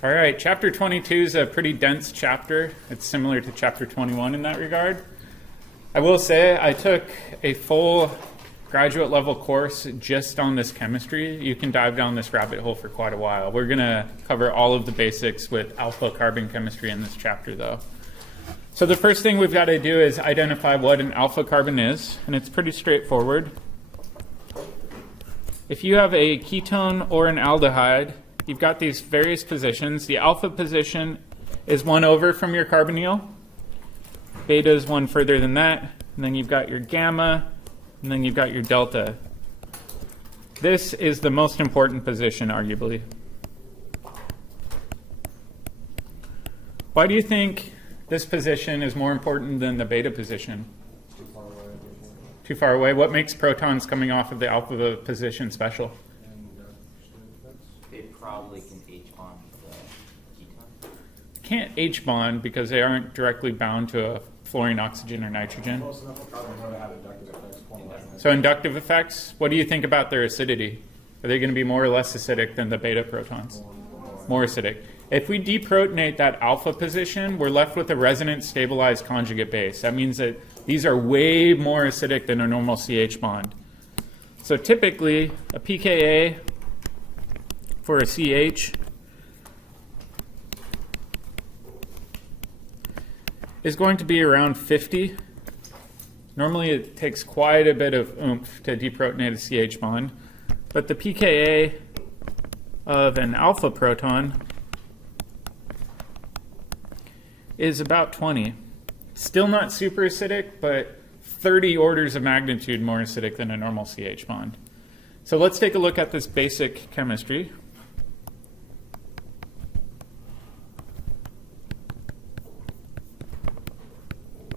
All right, chapter 22 is a pretty dense chapter. It's similar to chapter 21 in that regard. I will say I took a full graduate level course just on this chemistry. You can dive down this rabbit hole for quite a while. We're going to cover all of the basics with alpha carbon chemistry in this chapter, though. So the first thing we've got to do is identify what an alpha carbon is, and it's pretty straightforward. If you have a ketone or an aldehyde, you've got these various positions. The alpha position is one over from your carbonyl. Beta is one further than that. And then you've got your gamma, and then you've got your delta. This is the most important position, arguably. Why do you think this position is more important than the beta position? Too far away. Too far away? What makes protons coming off of the alpha position special? They probably can H-bond the ketone. Can't H-bond because they aren't directly bound to a fluorine, oxygen, or nitrogen. Close enough for carbon to have inductive effects. So inductive effects, what do you think about their acidity? Are they going to be more or less acidic than the beta protons? More acidic. If we deprotonate that alpha position, we're left with a resonance stabilized conjugate base. That means that these are way more acidic than a normal CH bond. So typically, a pKa for a CH is going to be around 50. Normally it takes quite a bit of oomph to deprotonate a CH bond, but the pKa of an alpha proton is about 20. Still not super acidic, but 30 orders of magnitude more acidic than a normal CH bond. So let's take a look at this basic chemistry.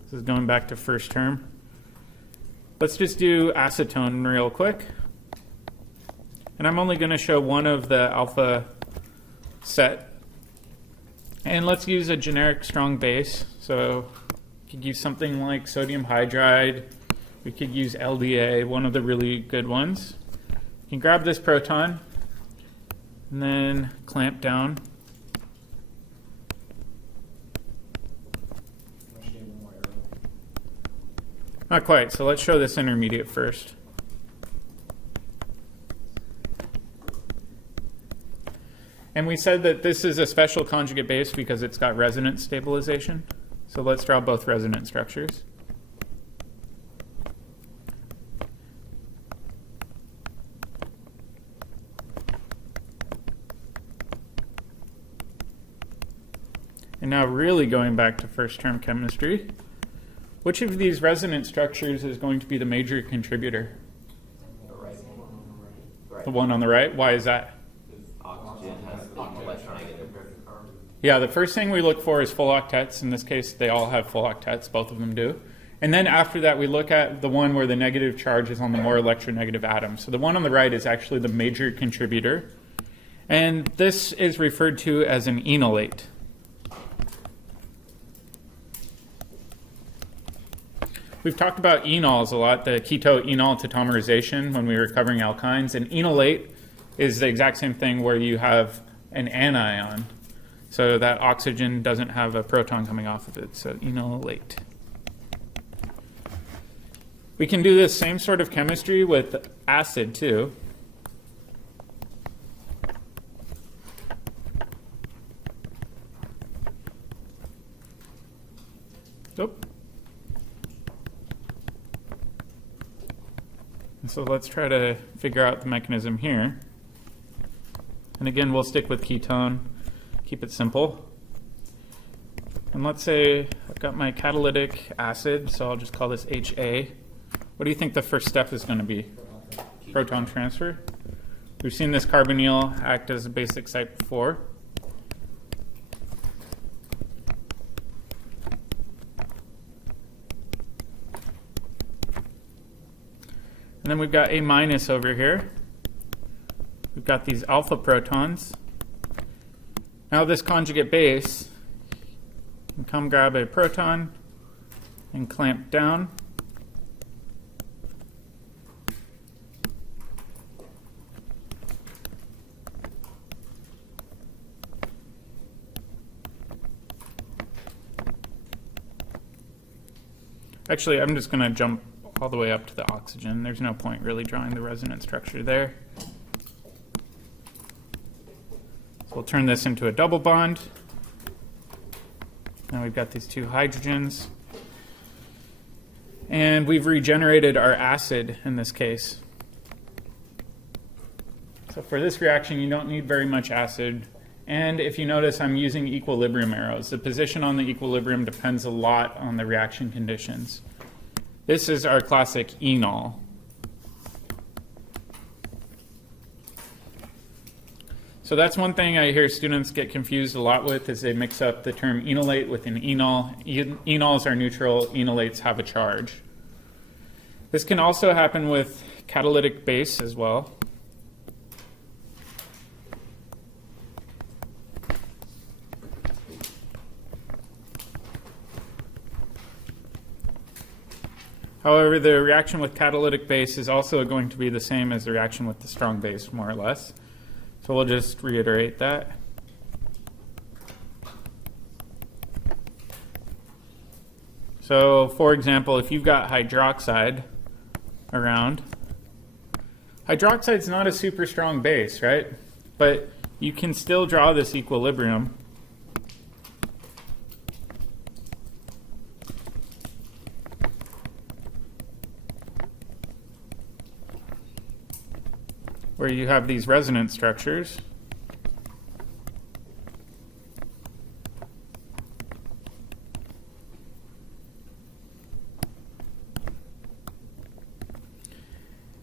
This is going back to first term. Let's just do acetone real quick. And I'm only going to show one of the alpha set. And let's use a generic strong base. So we could use something like sodium hydride. We could use LDA, one of the really good ones. You can grab this proton and then clamp down. Not quite, so let's show this intermediate first. And we said that this is a special conjugate base because it's got resonance stabilization. So let's draw both resonance structures. And now really going back to first term chemistry, which of these resonance structures is going to be the major contributor? The right. The one on the right? Why is that? Oxygen has the electronegative. Yeah, the first thing we look for is full octets. In this case, they all have full octets. Both of them do. And then after that, we look at the one where the negative charge is on the more electronegative atom. So the one on the right is actually the major contributor. And this is referred to as an enolate. We've talked about enols a lot, the keto-enol tautomerization when we were covering alkynes. And enolate is the exact same thing where you have an anion. So that oxygen doesn't have a proton coming off of it. So enolate. We can do this same sort of chemistry with acid too. Oop. So let's try to figure out the mechanism here. And again, we'll stick with ketone, keep it simple. And let's say I've got my catalytic acid, so I'll just call this HA. What do you think the first step is going to be? Proton transfer. We've seen this carbonyl act as a basic site before. And then we've got A minus over here. We've got these alpha protons. Now this conjugate base can come grab a proton and clamp down. Actually, I'm just going to jump all the way up to the oxygen. There's no point really drawing the resonance structure there. So we'll turn this into a double bond. Now we've got these two hydrogens. And we've regenerated our acid in this case. So for this reaction, you don't need very much acid. And if you notice, I'm using equilibrium arrows. The position on the equilibrium depends a lot on the reaction conditions. This is our classic enol. So that's one thing I hear students get confused a lot with, is they mix up the term enolate with an enol. Enols are neutral, enolates have a charge. This can also happen with catalytic base as well. However, the reaction with catalytic base is also going to be the same as the reaction with the strong base, more or less. So we'll just reiterate that. So, for example, if you've got hydroxide around, hydroxide's not a super strong base, right? But you can still draw this equilibrium. Where you have these resonance structures.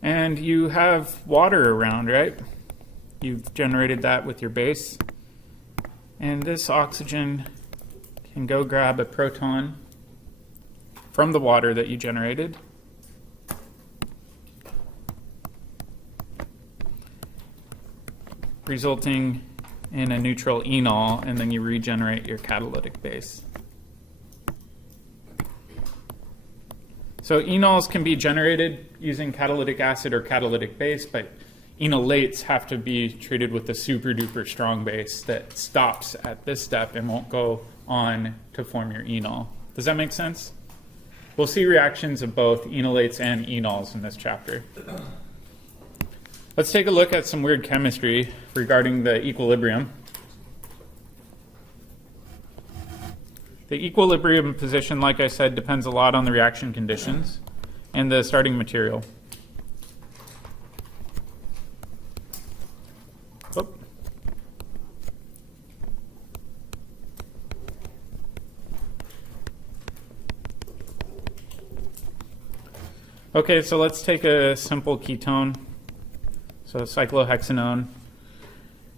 And you have water around, right? You've generated that with your base. And this oxygen can go grab a proton from the water that you generated. Resulting in a neutral enol, and then you regenerate your catalytic base. So enols can be generated using catalytic acid or catalytic base, but enolates have to be treated with a super duper strong base that stops at this step and won't go on to form your enol. Does that make sense? We'll see reactions of both enolates and enols in this chapter. Let's take a look at some weird chemistry regarding the equilibrium. The equilibrium position, like I said, depends a lot on the reaction conditions and the starting material. Oop. Okay, so let's take a simple ketone. So cyclohexanone.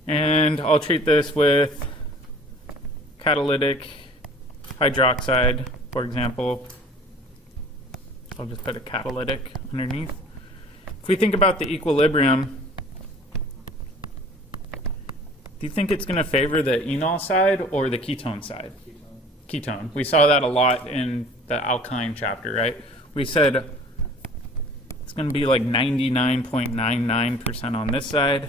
And I'll treat this with catalytic hydroxide, for example. I'll just put a catalytic underneath. If we think about the equilibrium, do you think it's going to favor the enol side or the ketone side? Ketone. We saw that a lot in the alkyne chapter, right? We said it's going to be like 99.99% on this side.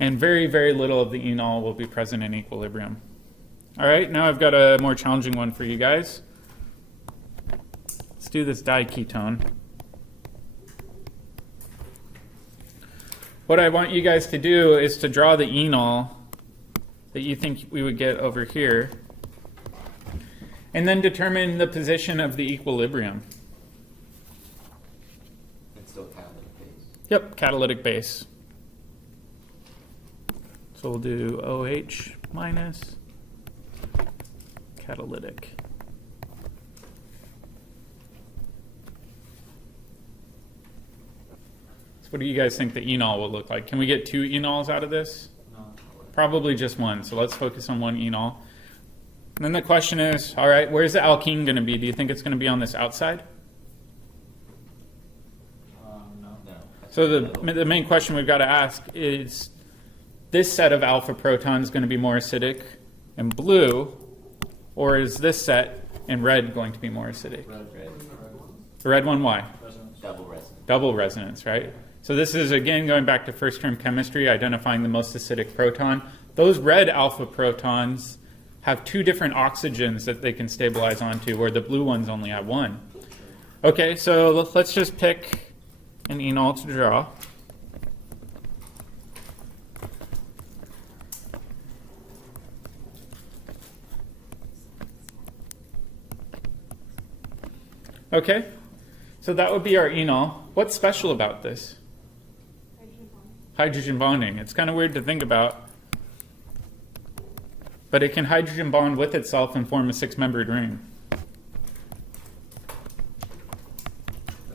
And very, very little of the enol will be present in equilibrium. All right, now I've got a more challenging one for you guys. Let's do this diketone. What I want you guys to do is to draw the enol that you think we would get over here, and then determine the position of the equilibrium. It's still catalytic base. Yep, catalytic base. So we'll do OH minus catalytic. So what do you guys think the enol will look like? Can we get two enols out of this? No. Probably just one, so let's focus on one enol. And then the question is, all right, where's the alkene going to be? Do you think it's going to be on this outside? No. So the main question we've got to ask is, this set of alpha protons going to be more acidic in blue, or is this set in red going to be more acidic? Red. The red one, why? Double resonance. Double resonance, right? So this is, again, going back to first term chemistry, identifying the most acidic proton. Those red alpha protons have two different oxygens that they can stabilize onto, where the blue ones only have one. Okay, so let's just pick an enol to draw. Okay, so that would be our enol. What's special about this? Hydrogen bonding. It's kind of weird to think about, but it can hydrogen bond with itself and form a six-membered ring. If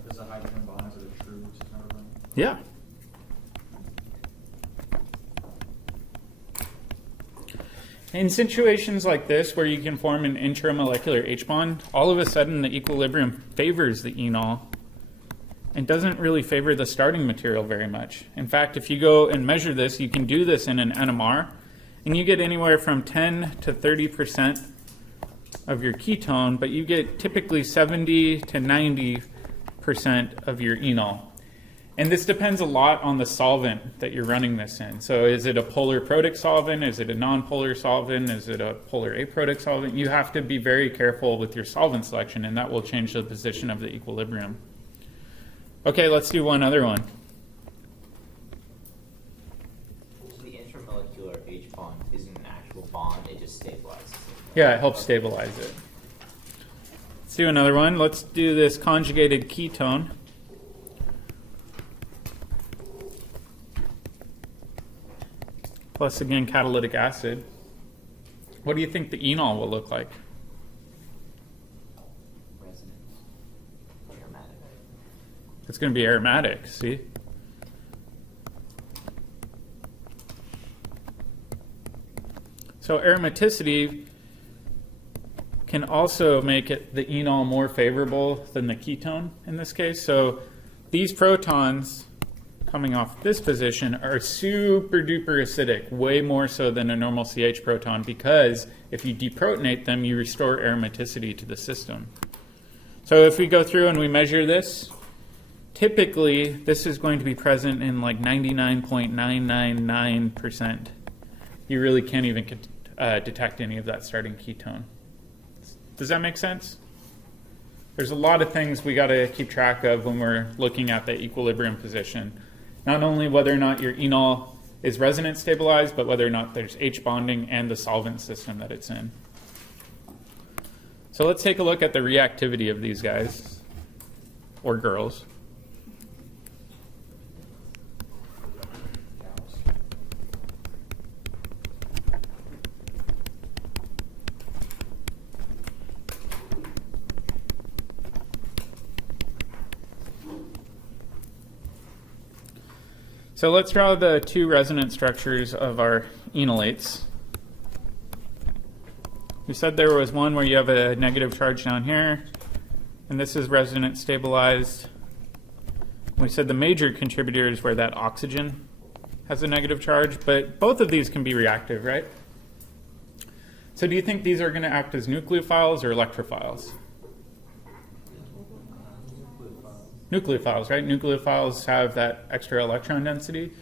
there's a hydrogen bond, is it a true six-membered ring? Yeah. In situations like this, where you can form an intramolecular H bond, all of a sudden the equilibrium favors the enol and doesn't really favor the starting material very much. In fact, if you go and measure this, you can do this in an NMR, and you get anywhere from 10 to 30% of your ketone, but you get typically 70 to 90% of your enol. And this depends a lot on the solvent that you're running this in. So is it a polar protic solvent? Is it a non-polar solvent? Is it a polar aprotic solvent? You have to be very careful with your solvent selection, and that will change the position of the equilibrium. Okay, let's do one other one. So the intramolecular H bond isn't an actual bond, it just stabilizes it. Yeah, it helps stabilize it. Let's do another one. Let's do this conjugated ketone. Plus, again, catalytic acid. What do you think the enol will look like? Resonance. Aromatic. It's going to be aromatic, see? So aromaticity can also make it the enol more favorable than the ketone in this case. So these protons coming off this position are super duper acidic, way more so than a normal CH proton, because if you deprotonate them, you restore aromaticity to the system. So if we go through and we measure this, typically this is going to be present in like 99.999%. You really can't even detect any of that starting ketone. Does that make sense? There's a lot of things we got to keep track of when we're looking at the equilibrium position. Not only whether or not your enol is resonance stabilized, but whether or not there's H bonding and the solvent system that it's in. So let's take a look at the reactivity of these guys, or girls. So let's draw the two resonance structures of our enolates. We said there was one where you have a negative charge down here, and this is resonance stabilized. We said the major contributor is where that oxygen has a negative charge, but both of these can be reactive, right? So do you think these are going to act as nucleophiles or electrophiles? Nucleophiles, right? Nucleophiles have that extra electron density.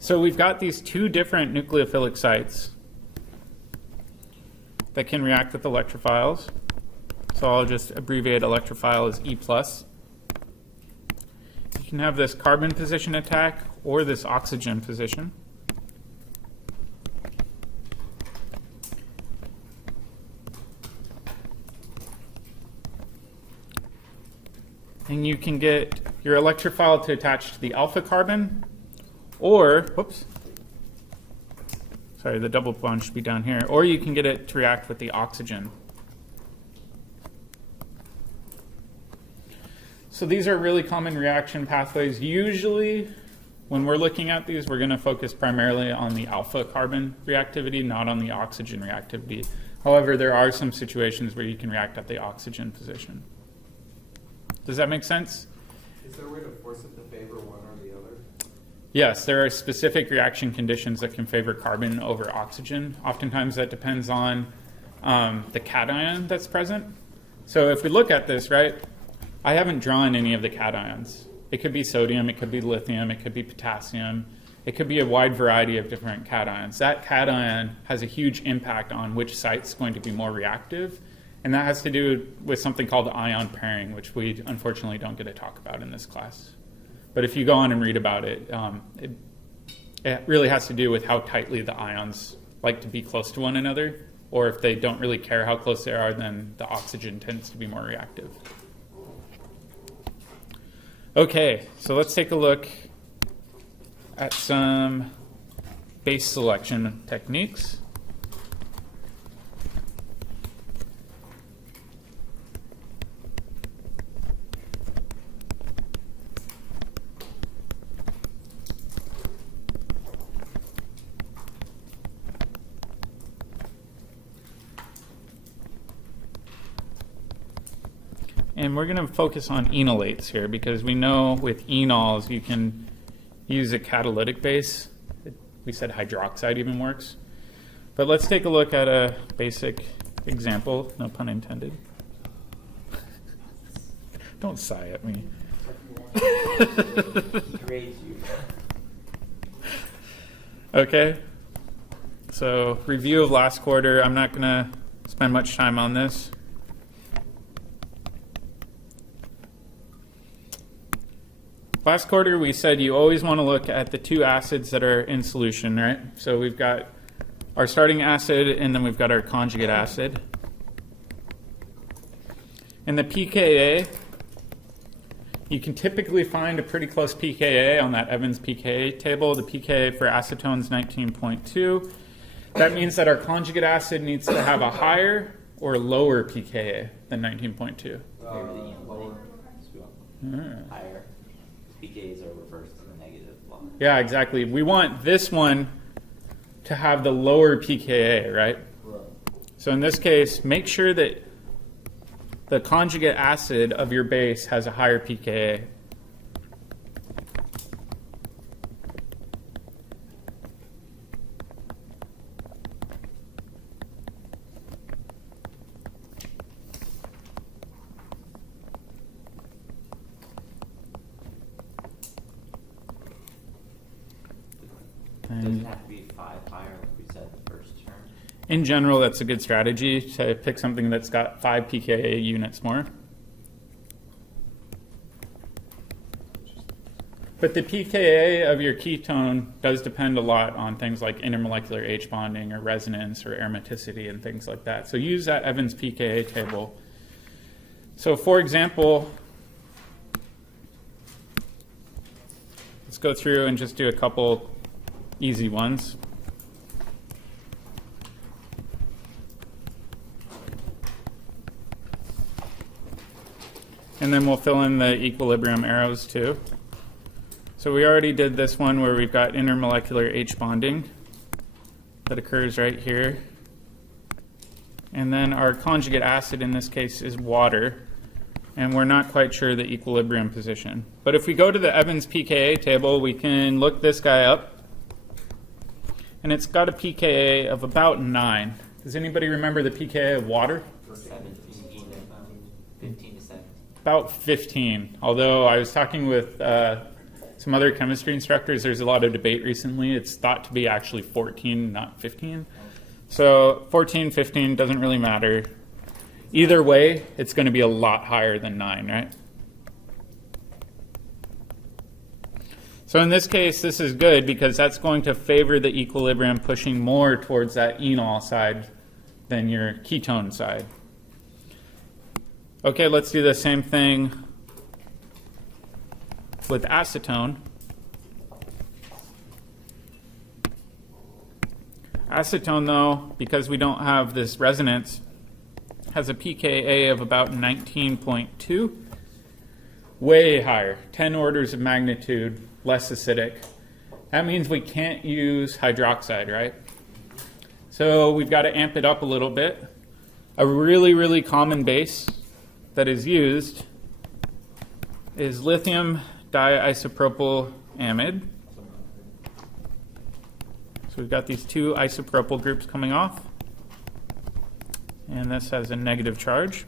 So we've got these two different nucleophilic sites that can react with electrophiles. So I'll just abbreviate electrophile as E+. You can have this carbon position attack or this oxygen position. And you can get your electrophile to attach to the alpha carbon, or, whoops, sorry, the double bond should be down here, or you can get it to react with the oxygen. So these are really common reaction pathways. Usually, when we're looking at these, we're going to focus primarily on the alpha carbon reactivity, not on the oxygen reactivity. However, there are some situations where you can react at the oxygen position. Does that make sense? Is there a way to force it to favor one or the other? Yes, there are specific reaction conditions that can favor carbon over oxygen. Oftentimes that depends on the cation that's present. So if we look at this, right, I haven't drawn any of the cations. It could be sodium, it could be lithium, it could be potassium, It could be a wide variety of different cations. That cation has a huge impact on which site's going to be more reactive, and that has to do with something called ion pairing, which we unfortunately don't get to talk about in this class. But if you go on and read about it, it really has to do with how tightly the ions like to be close to one another, or if they don't really care how close they are, then the oxygen tends to be more reactive. Okay, so let's take a look at some base selection techniques. And we're going to focus on enolates here because we know with enols you can use a catalytic base. We said hydroxide even works. But let's take a look at a basic example, no pun intended. Don't sigh at me. Grades you. Okay, so review of last quarter. I'm not going to spend much time on this. Last quarter, we said you always want to look at the two acids that are in solution, right? So we've got our starting acid, and then we've got our conjugate acid. In the pKa, you can typically find a pretty close pKa on that Evans pKa table. The pKa for acetone is 19.2. That means that our conjugate acid needs to have a higher or lower pKa than 19.2. Higher. pKa's are reversed to the negative one. Yeah, exactly. We want this one to have the lower pKa, right? So in this case, make sure that the conjugate acid of your base has a higher pKa. Does it have to be 5 higher like we said the first term? In general, that's a good strategy to pick something that's got 5 pKa units more. But the pKa of your ketone does depend a lot on things like intermolecular H bonding or resonance or aromaticity and things like that. So use that Evans pKa table. So for example, let's go through and just do a couple easy ones. And then we'll fill in the equilibrium arrows too. So we already did this one where we've got intermolecular H bonding that occurs right here. And then our conjugate acid in this case is water. And we're not quite sure the equilibrium position. But if we go to the Evans pKa table, we can look this guy up. And it's got a pKa of about 9. Does anybody remember the pKa of water? 15 to 7. About 15. Although I was talking with some other chemistry instructors, there's a lot of debate recently. It's thought to be actually 14, not 15. So 14, 15 doesn't really matter. Either way, it's going to be a lot higher than 9, right? So in this case, this is good because that's going to favor the equilibrium pushing more towards that enol side than your ketone side. Okay, let's do the same thing with acetone. Acetone, though, because we don't have this resonance, has a pKa of about 19.2, way higher, 10 orders of magnitude less acidic. That means we can't use hydroxide, right? So we've got to amp it up a little bit. A really, really common base that is used is lithium diisopropyl amide. So we've got these two isopropyl groups coming off. And this has a negative charge.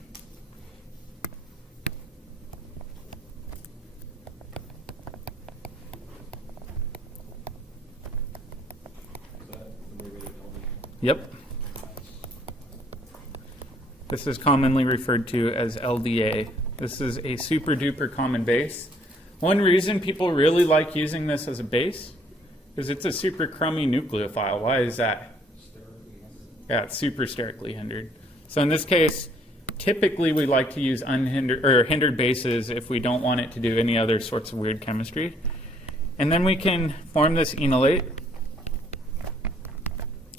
Yep. This is commonly referred to as LDA. This is a super duper common base. One reason people really like using this as a base is it's a super crummy nucleophile. Why is that? Yeah, it's super sterically hindered. So in this case, typically we like to use unhindered or hindered bases if we don't want it to do any other sorts of weird chemistry. And then we can form this enolate.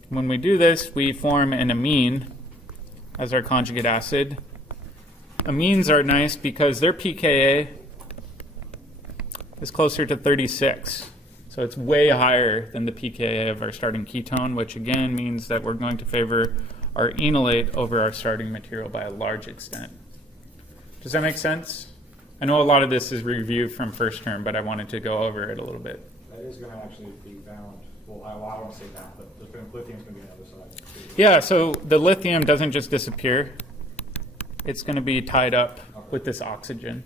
When we do this, we form an amine as our conjugate acid. Amines are nice because their pKa is closer to 36. So it's way higher than the pKa of our starting ketone, which again means that we're going to favor our enolate over our starting material by a large extent. Does that make sense? I know a lot of this is review from first term, but I wanted to go over it a little bit. That is going to actually be bound. Well, I don't want to say bound, but the lithium is going to be on the other side. Yeah, so the lithium doesn't just disappear. It's going to be tied up with this oxygen.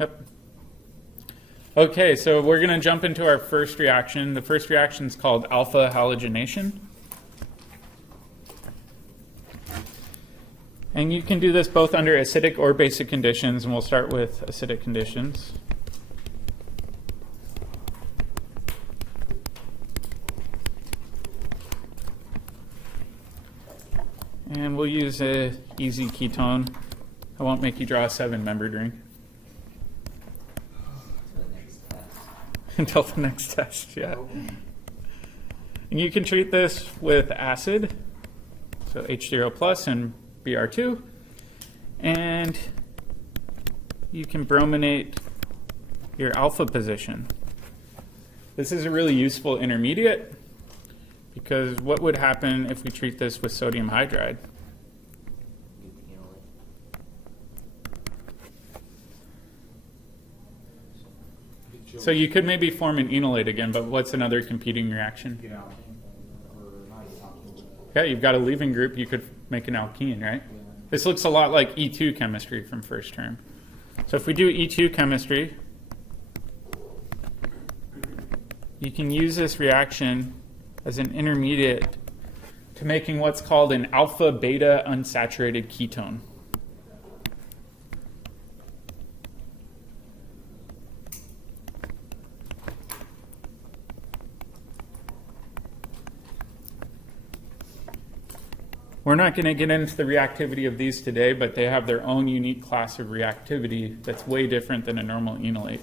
Yep. Okay, so we're going to jump into our first reaction. The first reaction is called alpha halogenation. And you can do this both under acidic or basic conditions, and we'll start with acidic conditions. And we'll use an easy ketone. I won't make you draw a 7-membered ring. Until the next test, yeah. And you can treat this with acid, so H0 plus and Br2, and you can brominate your alpha position. This is a really useful intermediate because what would happen if we treat this with sodium hydride? So you could maybe form an enolate again, but what's another competing reaction? Yeah, you've got a leaving group, you could make an alkene, right? This looks a lot like E2 chemistry from first term. So if we do E2 chemistry, you can use this reaction as an intermediate to making what's called an alpha beta unsaturated ketone. We're not going to get into the reactivity of these today, but they have their own unique class of reactivity that's way different than a normal enolate.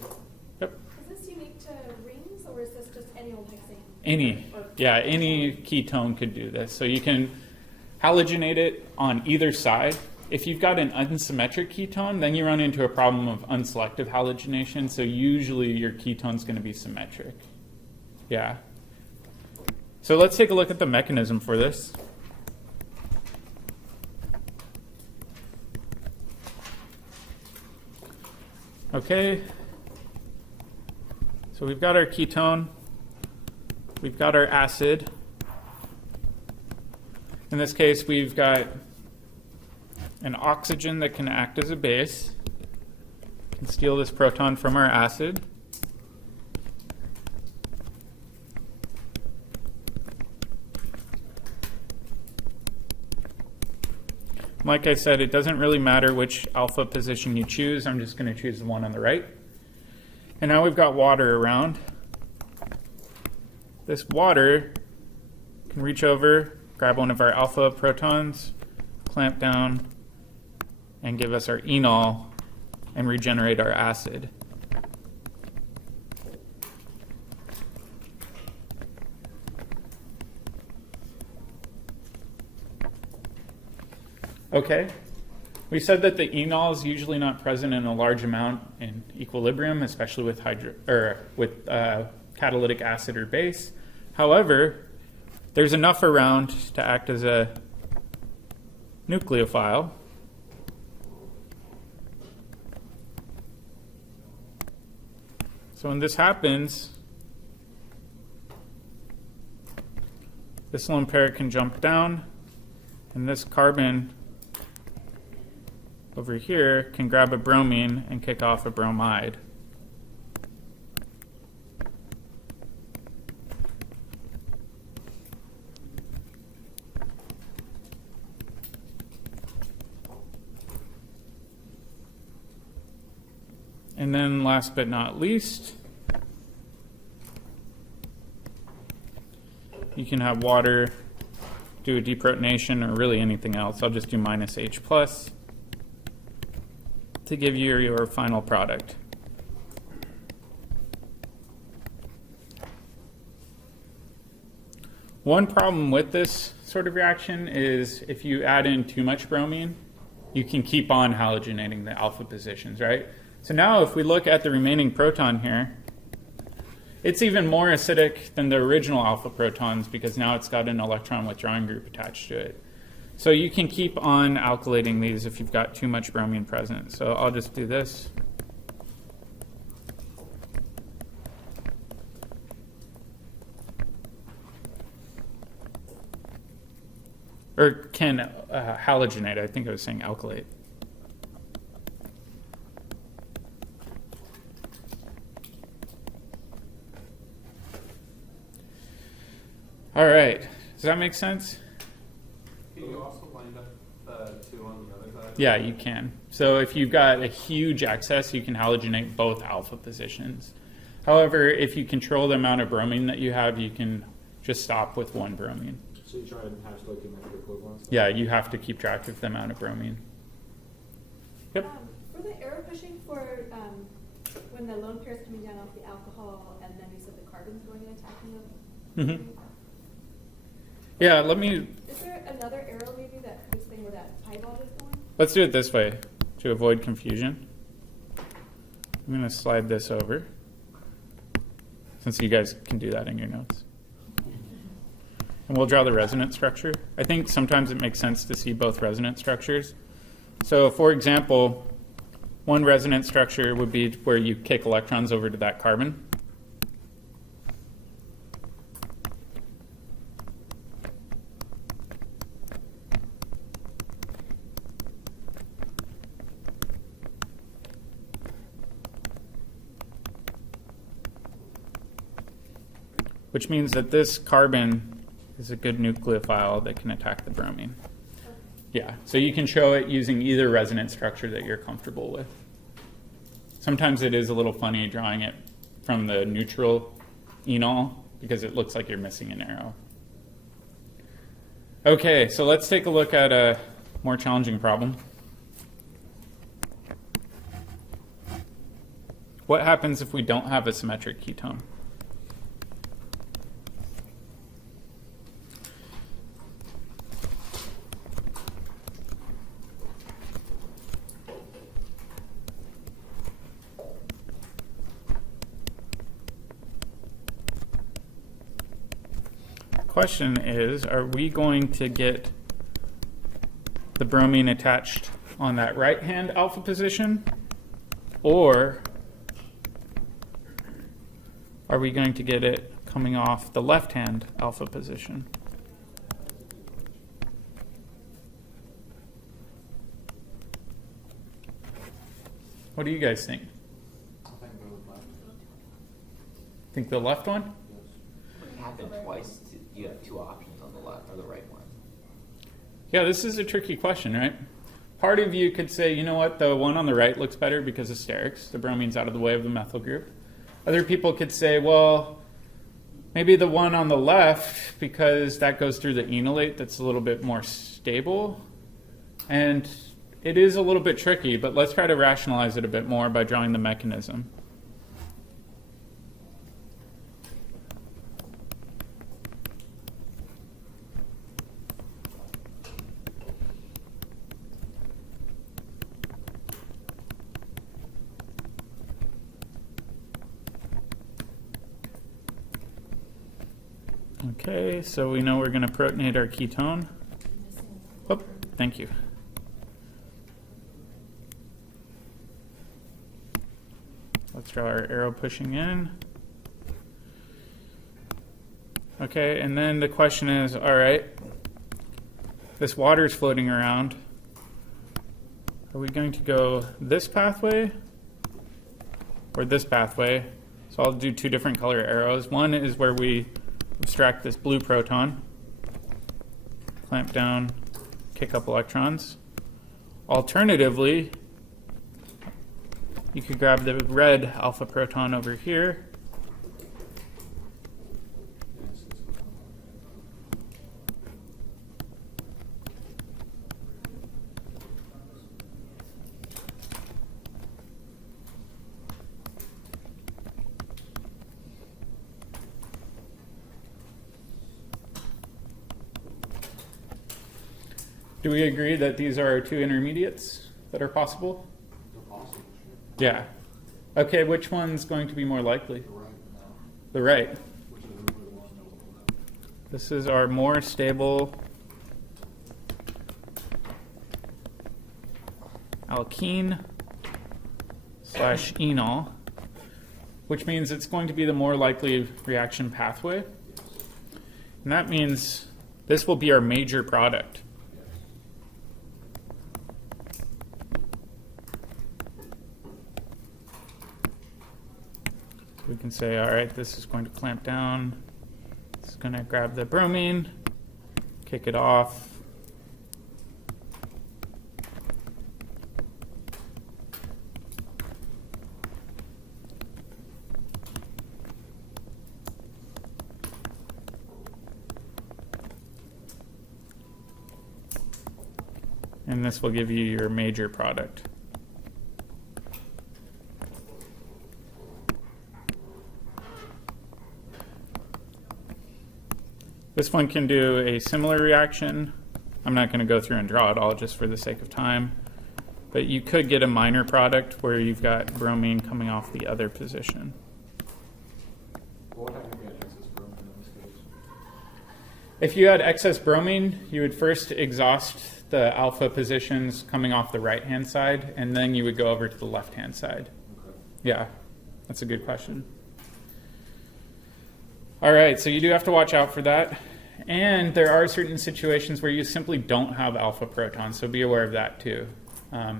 Yep. Is this unique to rings, or is this just any old hexane? Any ketone could do this. So you can halogenate it on either side. If you've got an unsymmetric ketone, then you run into a problem of unselective halogenation. So usually your ketone's going to be symmetric. Yeah. So let's take a look at the mechanism for this. Okay, so we've got our ketone, we've got our acid. In this case, we've got an oxygen that can act as a base, can steal this proton from our acid. Like I said, it doesn't really matter which alpha position you choose. I'm just going to choose the one on the right. And now we've got water around. This water can reach over, grab one of our alpha protons, clamp down, and give us our enol and regenerate our acid. Okay, we said that the enol is usually not present in a large amount in equilibrium, especially with catalytic acid or base. However, there's enough around to act as a nucleophile. So when this happens, this lone pair can jump down, and this carbon over here can grab a bromine and kick off a bromide. And then last but not least, you can have water do a deprotonation or really anything else. I'll just do minus H plus to give you your final product. One problem with this sort of reaction is if you add in too much bromine, you can keep on halogenating the alpha positions, right? So now if we look at the remaining proton here, it's even more acidic than the original alpha protons because now it's got an electron withdrawing group attached to it. So you can keep on alkylating these if you've got too much bromine present. So I'll just do this. Or can halogenate, I think I was saying alkylate. All right, does that make sense? Can you also line up two on the other side? Yeah, you can. So if you've got a huge excess, you can halogenate both alpha positions. However, if you control the amount of bromine that you have, you can just stop with one bromine. So you try and hash like the metric equivalence? Yeah, you have to keep track of the amount of bromine. Yep. For the arrow pushing for when the lone pair is coming down off the alcohol and then you said the carbon's going and attacking them? Mm-hmm. Yeah, let me, Is there another arrow maybe that could explain where that piebald is going? let's do it this way to avoid confusion. I'm going to slide this over since you guys can do that in your notes. And we'll draw the resonance structure. I think sometimes it makes sense to see both resonance structures. So for example, one resonance structure would be where you kick electrons over to that carbon. Which means that this carbon is a good nucleophile that can attack the bromine. Yeah, so you can show it using either resonance structure that you're comfortable with. Sometimes it is a little funny drawing it from the neutral enol because it looks like you're missing an arrow. Okay, so let's take a look at a more challenging problem. What happens if we don't have a symmetric ketone? Question is, are we going to get the bromine attached on that right hand alpha position, or are we going to get it coming off the left hand alpha position? What do you guys think? Think the left one? It happened twice. You have two options on the left or the right one. Yeah, this is a tricky question, right? Part of you could say, you know what, the one on the right looks better because of sterics. The bromine's out of the way of the methyl group. Other people could say, well, maybe the one on the left because that goes through the enolate that's a little bit more stable. And it is a little bit tricky, but let's try to rationalize it a bit more by drawing the mechanism. Okay, so we know we're going to protonate our ketone. Oh, thank you. Let's draw our arrow pushing in. Okay, and then the question is, all right, this water's floating around. Are we going to go this pathway or this pathway? So I'll do two different color arrows. One is where we abstract this blue proton, clamp down, kick up electrons. Alternatively, you could grab the red alpha proton over here. Do we agree that these are our two intermediates that are possible? They're possible, sure. Yeah. Okay, which one's going to be more likely? The right now, The right. which is usually the one that will. This is our more stable alkene / enol, which means it's going to be the more likely reaction pathway. And that means this will be our major product. We can say, all right, this is going to clamp down. It's going to grab the bromine, kick it off. And this will give you your major product. This one can do a similar reaction. I'm not going to go through and draw it all just for the sake of time. But you could get a minor product where you've got bromine coming off the other position. What happens if we had excess bromine in this case? If you had excess bromine, you would first exhaust the alpha positions coming off the right-hand side, and then you would go over to the left-hand side. Okay. Yeah, that's a good question. All right, so you do have to watch out for that. And there are certain situations where you simply don't have alpha protons, so be aware of that too.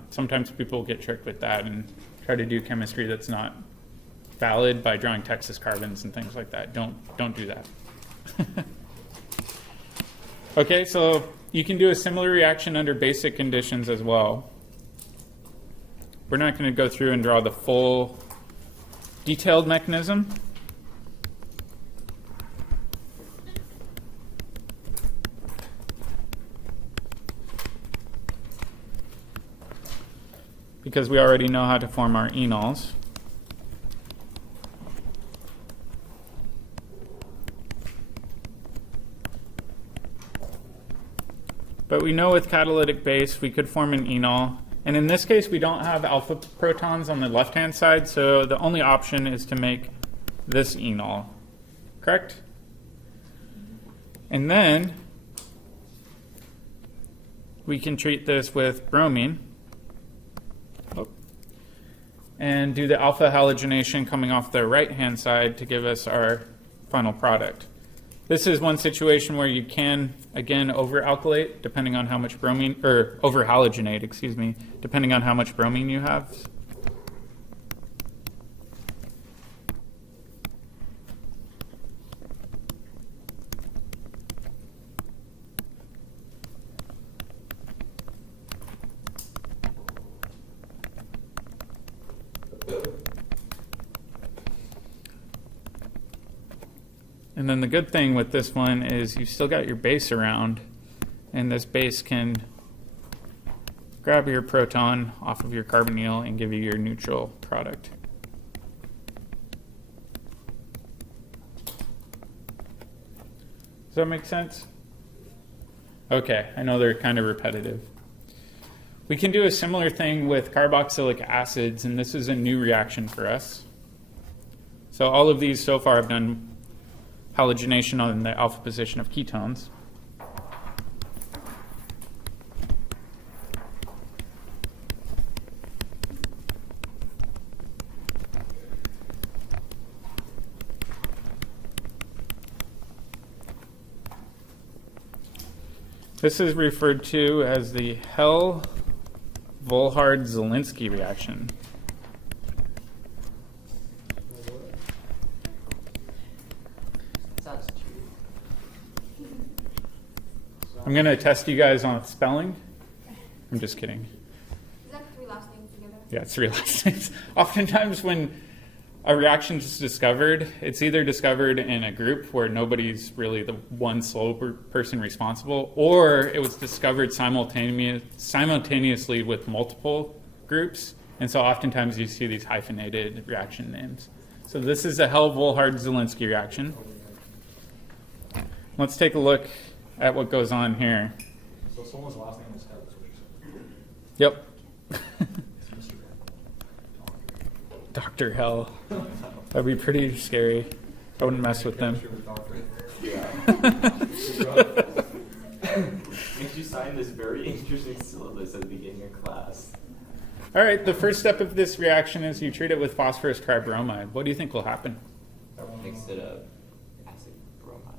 Sometimes people get tricked with that and try to do chemistry that's not valid by drawing Texas carbons and things like that. Don't do that. Okay, so you can do a similar reaction under basic conditions as well. We're not going to go through and draw the full detailed mechanism. Because we already know how to form our enols. But we know with catalytic base we could form an enol. And in this case we don't have alpha protons on the left-hand side, so the only option is to make this enol. Correct? And then we can treat this with bromine. And do the alpha halogenation coming off the right-hand side to give us our final product. This is one situation where you can, again, over-alkylate depending on how much bromine, or over-halogenate, excuse me, depending on how much bromine you have. And then the good thing with this one is you've still got your base around, and this base can grab your proton off of your carbonyl and give you your neutral product. Does that make sense? Okay, I know they're kind of repetitive. We can do a similar thing with carboxylic acids, and this is a new reaction for us. So all of these so far have done halogenation on the alpha position of ketones. This is referred to as the Hell-Volhard-Zelinsky reaction. Sounds true. I'm going to test you guys on spelling. I'm just kidding. Is that three last names together? Yeah, it's 3 last names. Oftentimes when a reaction is discovered, it's either discovered in a group where nobody's really the one sole person responsible, or it was discovered simultaneously with multiple groups. And so oftentimes you see these hyphenated reaction names. So this is a Hell-Volhard-Zielinski reaction. Let's take a look at what goes on here. So someone's last name is Hell, is what you said. Yep. It's Mr. Dr. Hell. That'd be pretty scary. I wouldn't mess with them. Makes you sign this very interesting syllabus at the beginning of class. All right, the first step of this reaction is you treat it with phosphorus tribromide. What do you think will happen? Mix it up. Acid bromide.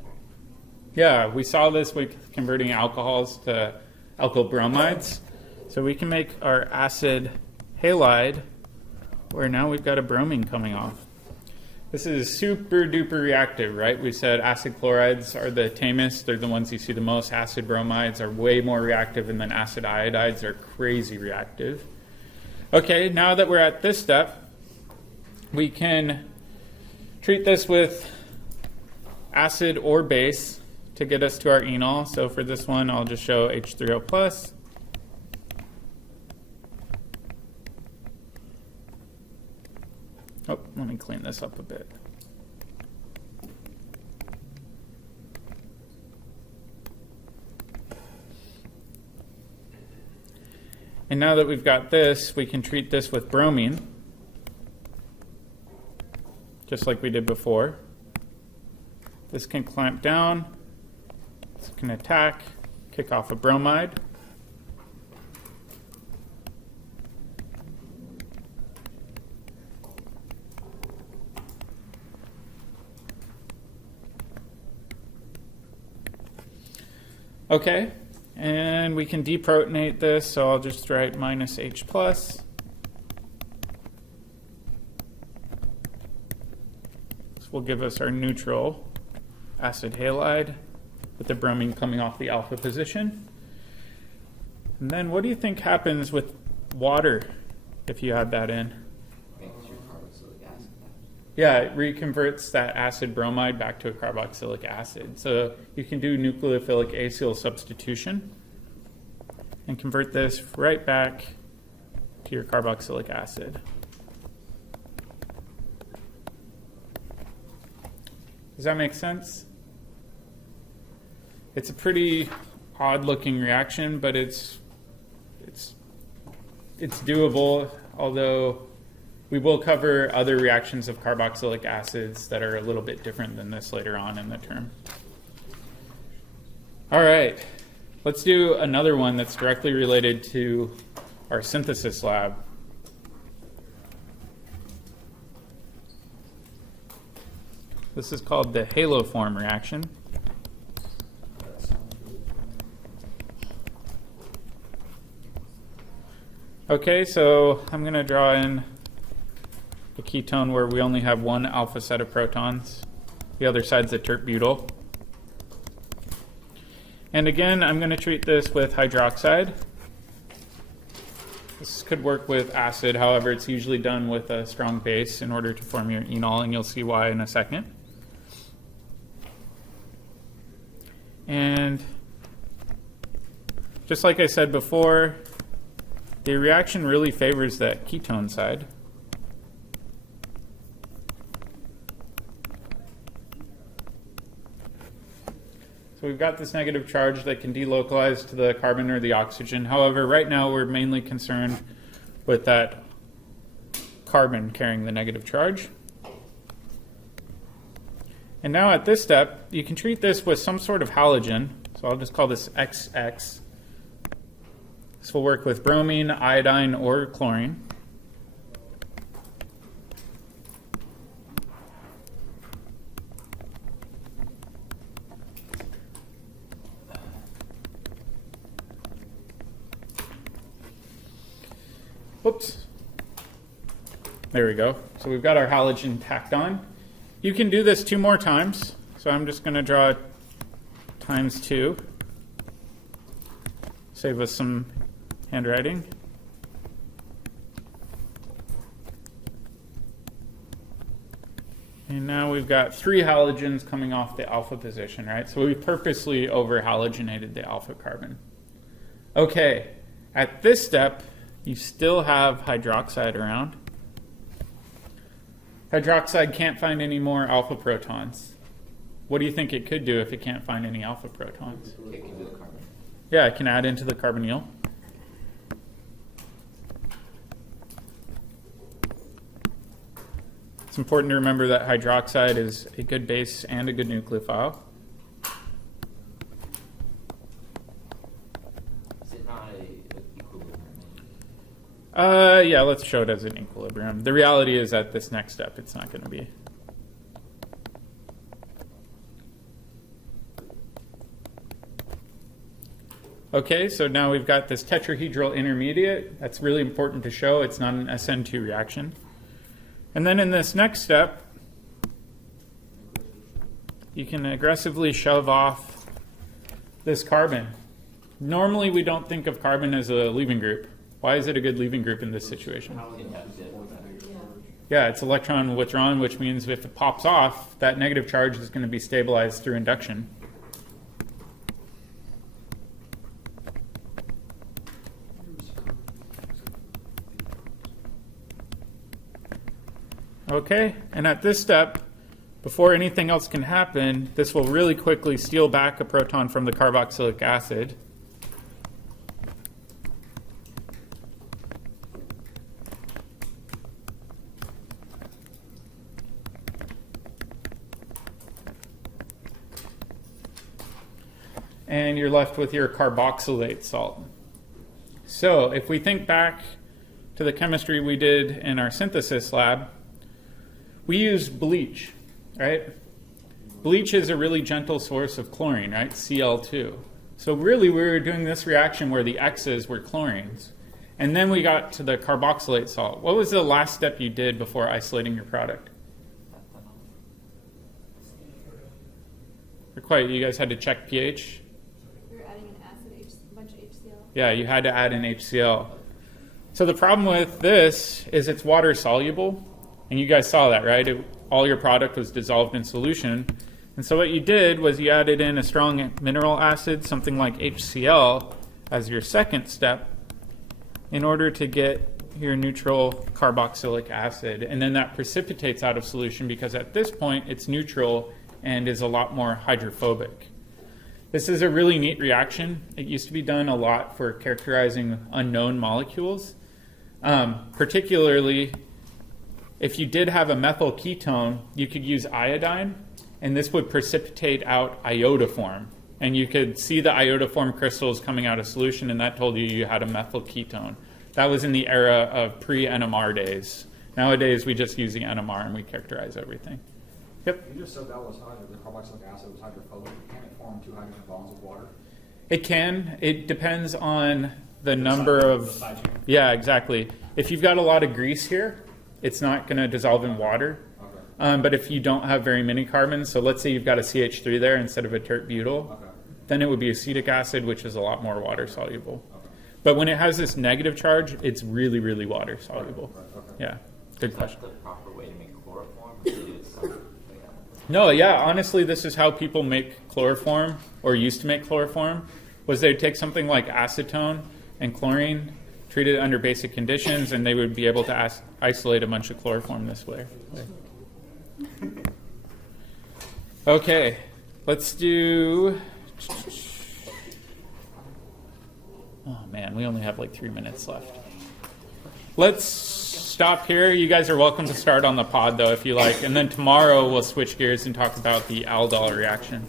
Yeah, we saw this with converting alcohols to alkyl bromides. So we can make our acid halide, where now we've got a bromine coming off. This is super duper reactive, right? We said acid chlorides are the tamest. They're the ones you see the most. Acid bromides are way more reactive, and then acid iodides are crazy reactive. Okay, now that we're at this step, we can treat this with acid or base to get us to our enol. So for this one, I'll just show H3O+. Oh, let me clean this up a bit. And now that we've got this, we can treat this with bromine, just like we did before. This can clamp down, this can attack, kick off a bromide. Okay, and we can deprotonate this, so I'll just write minus H+. This will give us our neutral acid halide with the bromine coming off the alpha position. And then what do you think happens with water if you add that in? Makes your carboxylic acid. Yeah, it reconverts that acid bromide back to a carboxylic acid. So you can do nucleophilic acyl substitution and convert this right back to your carboxylic acid. Does that make sense? It's a pretty odd looking reaction, but it's doable, although we will cover other reactions of carboxylic acids that are a little bit different than this later on in the term. All right, let's do another one that's directly related to our synthesis lab. This is called the Haloform reaction. Okay, so I'm going to draw in a ketone where we only have one alpha set of protons. The other side's a tert butyl. And again, I'm going to treat this with hydroxide. This could work with acid, however, it's usually done with a strong base in order to form your enol, and you'll see why in a second. And just like I said before, the reaction really favors that ketone side. So we've got this negative charge that can delocalize to the carbon or the oxygen. However, right now we're mainly concerned with that carbon carrying the negative charge. And now at this step, you can treat this with some sort of halogen. So I'll just call this XX. This will work with bromine, iodine, or chlorine. Whoops. There we go. So we've got our halogen tacked on. You can do this 2 more times. So I'm just going to draw times 2. Save us some handwriting. And now we've got 3 halogens coming off the alpha position, right? So we purposely over-halogenated the alpha carbon. Okay, at this step, you still have hydroxide around. Hydroxide can't find any more alpha protons. What do you think it could do if it can't find any alpha protons? Kick into the carbon. Yeah, it can add into the carbonyl. It's important to remember that hydroxide is a good base and a good nucleophile. Is it not an equilibrium? Yeah, let's show it as an equilibrium. The reality is at this next step, it's not going to be. Okay, so now we've got this tetrahedral intermediate. That's really important to show. It's not an SN2 reaction. And then in this next step, you can aggressively shove off this carbon. Normally, we don't think of carbon as a leaving group. Why is it a good leaving group in this situation? Yeah, it's electron withdrawn, which means if it pops off, that negative charge is going to be stabilized through induction. Okay, and at this step, before anything else can happen, this will really quickly steal back a proton from the carboxylic acid. And you're left with your carboxylate salt. So if we think back to the chemistry we did in our synthesis lab, we use bleach, right? Bleach is a really gentle source of chlorine, right? Cl2. So really we were doing this reaction where the X's were chlorines. And then we got to the carboxylate salt. What was the last step you did before isolating your product? You're quiet. You guys had to check pH? You're adding an acid, a bunch of HCl. Yeah, you had to add an HCl. So the problem with this is it's water soluble. And you guys saw that, right? All your product was dissolved in solution. And so what you did was you added in a strong mineral acid, something like HCl, as your second step in order to get your neutral carboxylic acid. And then that precipitates out of solution because at this point it's neutral and is a lot more hydrophobic. This is a really neat reaction. It used to be done a lot for characterizing unknown molecules, particularly if you did have a methyl ketone, you could use iodine, and this would precipitate out iodoform. And you could see the iodoform crystals coming out of solution, and that told you you had a methyl ketone. That was in the era of pre-NMR days. Nowadays, we just use the NMR and we characterize everything. Yep? You just said that was the carboxylic acid was hydrophobic. Can it form 2 hydrogen bonds with water? It can. It depends on the number of... Side chain? Yeah, exactly. If you've got a lot of grease here, it's not going to dissolve in water. Okay. But if you don't have very many carbons, so let's say you've got a CH3 there instead of a tert-butyl, Okay. then it would be acetic acid, which is a lot more water soluble. Okay. But when it has this negative charge, it's really, really water soluble. Right. Okay. Yeah, good Is question. that the proper way to make chloroform? Or do they do it something like that? No, yeah, honestly, this is how people make chloroform, or used to make chloroform, was they'd take something like acetone and chlorine, treat it under basic conditions, and they would be able to isolate a bunch of chloroform this way. Okay, let's do... Oh man, we only have like 3 minutes left. Let's stop here. You guys are welcome to start on the pod though if you like, and then tomorrow we'll switch gears and talk about the aldol reaction.